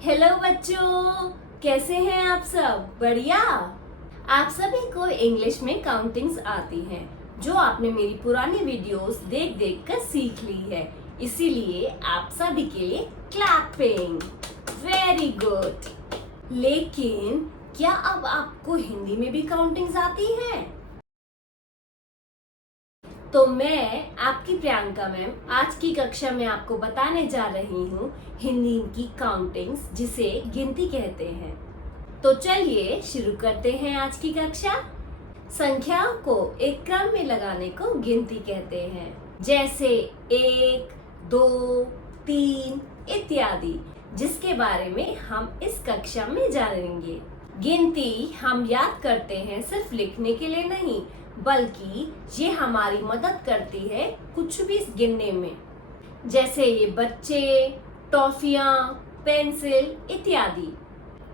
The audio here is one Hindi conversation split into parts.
हेलो बच्चों, कैसे हैं आप सब? बढ़िया। आप सभी को इंग्लिश में काउंटिंग्स आती हैं, जो आपने मेरी पुरानी वीडियोस देख देख कर सीख ली है। इसीलिए आप सभी के लिए क्लैपिंग। Very good. लेकिन क्या अब आपको हिंदी में भी काउंटिंग्स आती हैं? तो मैं आपकी प्रियंका मैम आज की कक्षा में आपको बताने जा रही हूँ हिंदी की काउंटिंग्स, जिसे गिनती कहते हैं। तो चलिए शुरू करते हैं आज की कक्षा। संख्याओं को एक क्रम में लगाने को गिनती कहते हैं, जैसे 1, 2, 3 इत्यादि, जिसके बारे में हम इस कक्षा में जानेंगे। गिनती हम याद करते हैं सिर्फ लिखने के लिए नहीं, बल्कि ये हमारी मदद करती है कुछ भी गिनने में, जैसे ये बच्चे, टॉफियां, पेंसिल इत्यादि।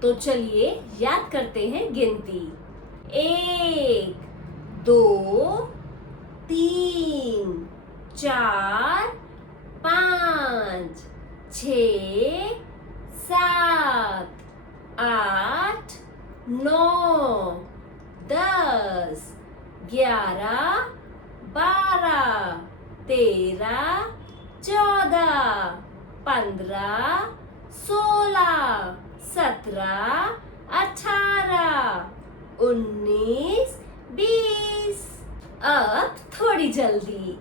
तो चलिए याद करते हैं गिनती। 1, 2, 3, 4, 5, 6, 7, 8, 9, 10, 11, 12, 13, 14, 15, 16, 17, 18, 19, 20। अब थोड़ी जल्दी।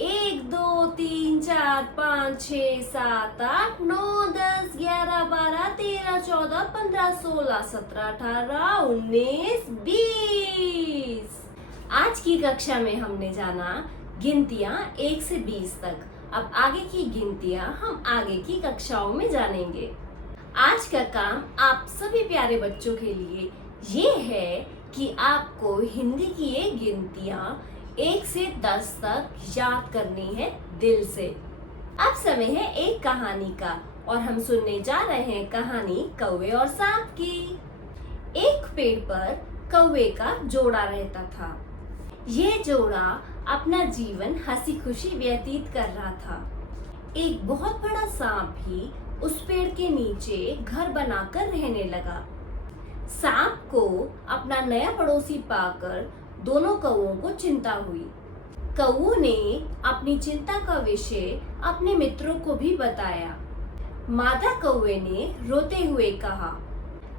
1, 2, 3, 4, 5, 6, 7, 8, 9, 10, 11, 12, 13, 14, 15, 16, 17, 18, 19, 20। आज की कक्षा में हमने जाना गिनतियां 1 से 20 तक। अब आगे की गिनतियां हम आगे की कक्षाओं में जानेंगे। आज का काम आप सभी प्यारे बच्चों के लिए ये है कि आपको हिंदी की ये गिनतियां 1 से 10 तक याद करनी है दिल से। अब समय है एक कहानी का, और हम सुनने जा रहे हैं कहानी कौवे और सांप की। एक पेड़ पर कौवे का जोड़ा रहता था। ये जोड़ा अपना जीवन हंसी खुशी व्यतीत कर रहा था। एक बहुत बड़ा सांप भी उस पेड़ के नीचे घर बनाकर रहने लगा। सांप को अपना नया पड़ोसी पाकर दोनों कौवों को चिंता हुई। कौवों ने अपनी चिंता का विषय अपने मित्रों को भी बताया। मादा कौवे ने रोते हुए कहा,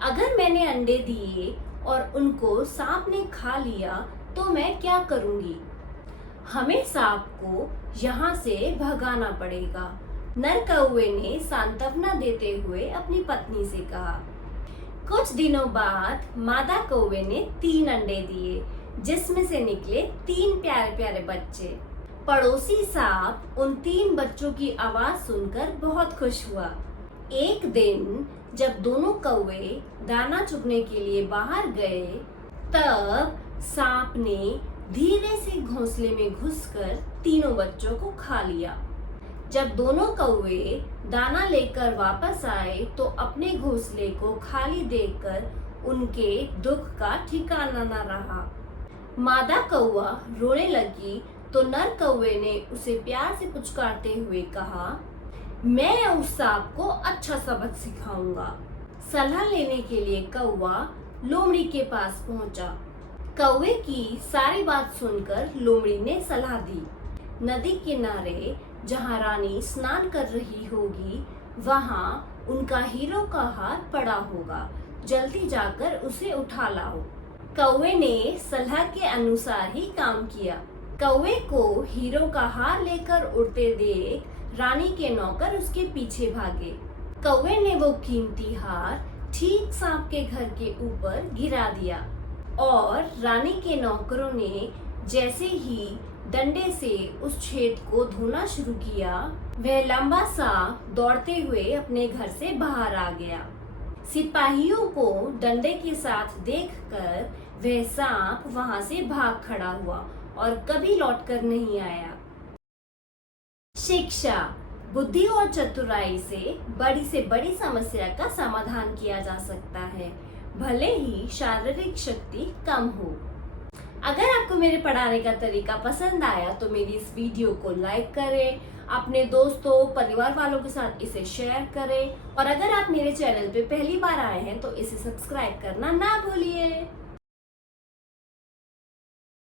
अगर मैंने अंडे दिए और उनको सांप ने खा लिया तो मैं क्या करूंगी? हमें सांप को यहाँ से भगाना पड़ेगा। नर कौवे ने सांत्वना देते हुए अपनी पत्नी से कहा। कुछ दिनों बाद मादा कौवे ने 3 अंडे दिए, जिसमें से निकले 3 प्यारे प्यारे बच्चे। पड़ोसी सांप उन 3 बच्चों की आवाज सुनकर बहुत खुश हुआ। एक दिन जब दोनों कौवे दाना चुगने के लिए बाहर गए, तब सांप ने धीरे से घोंसले में घुसकर तीनों बच्चों को खा लिया। जब दोनों कौवे दाना लेकर वापस आए तो अपने घोंसले को खाली देखकर उनके दुख का ठिकाना न रहा। मादा कौवा रोने लगी तो नर कौवे ने उसे प्यार से पुचकारते हुए कहा, मैं उस सांप को अच्छा सबक सिखाऊंगा। सलाह लेने के लिए कौवा लोमड़ी के पास पहुंचा। कौवे की सारी बात सुनकर लोमड़ी ने सलाह दी, नदी किनारे जहाँ रानी स्नान कर रही होगी, वहाँ उनका हीरो का हार पड़ा होगा, जल्दी जाकर उसे उठा लाओ। कौवे ने सलाह के अनुसार ही काम किया। कौवे को हीरो का हार लेकर उड़ते देख रानी के नौकर उसके पीछे भागे। कौवे ने वो कीमती हार ठीक सांप के घर के ऊपर गिरा दिया, और रानी के नौकरों ने जैसे ही डंडे से उस छेद को धोना शुरू किया, वह लंबा सांप दौड़ते हुए अपने घर से बाहर आ गया। सिपाहियों को डंडे के साथ देखकर वह सांप वहां से भाग खड़ा हुआ और कभी लौटकर नहीं आया। शिक्षा, बुद्धि और चतुराई से बड़ी समस्या का समाधान किया जा सकता है, भले ही शारीरिक शक्ति कम हो। अगर आपको मेरे पढ़ाने का तरीका पसंद आया तो मेरी इस वीडियो को लाइक करें, अपने दोस्तों परिवार वालों के साथ इसे शेयर करें और अगर आप मेरे चैनल पे पहली बार आए हैं तो इसे सब्सक्राइब करना ना भूलिए।